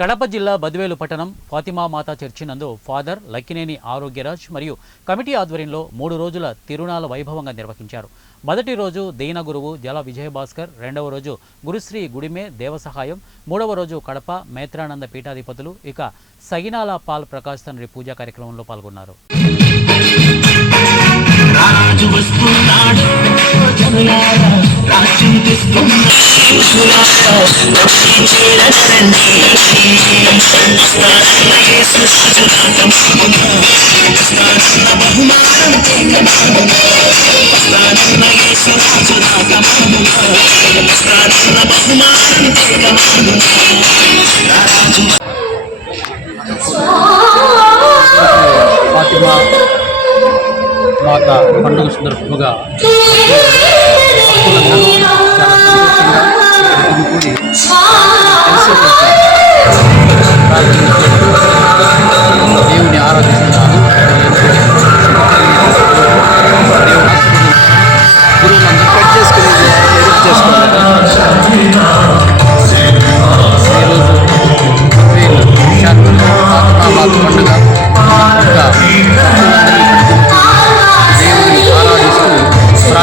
కడప జిల్లా బద్వేలు పట్టణం ఫాతిమా మాతా చర్చి నందు ఫాదర్ లక్కినేని ఆరోగ్యరాజ్ మరియు కమిటీ ఆధ్వర్యంలో 3 రోజుల తిరునాళ వైభవంగా నిర్వహించారు. మొదటి రోజు దైన గురువు జల విజయభాస్కర్, రెండవ రోజు గురుశ్రీ గుడిమే దేవసహాయం, మూడవ రోజు కడప మేత్రానంద పీఠాధిపతులు ఇక సగినాల పాల్ ప్రకాశ్ తండ్రి పూజా కార్యక్రమంలో పాల్గొన్నారు. ఫాతిమా మాత పండుగ సందర్భంగా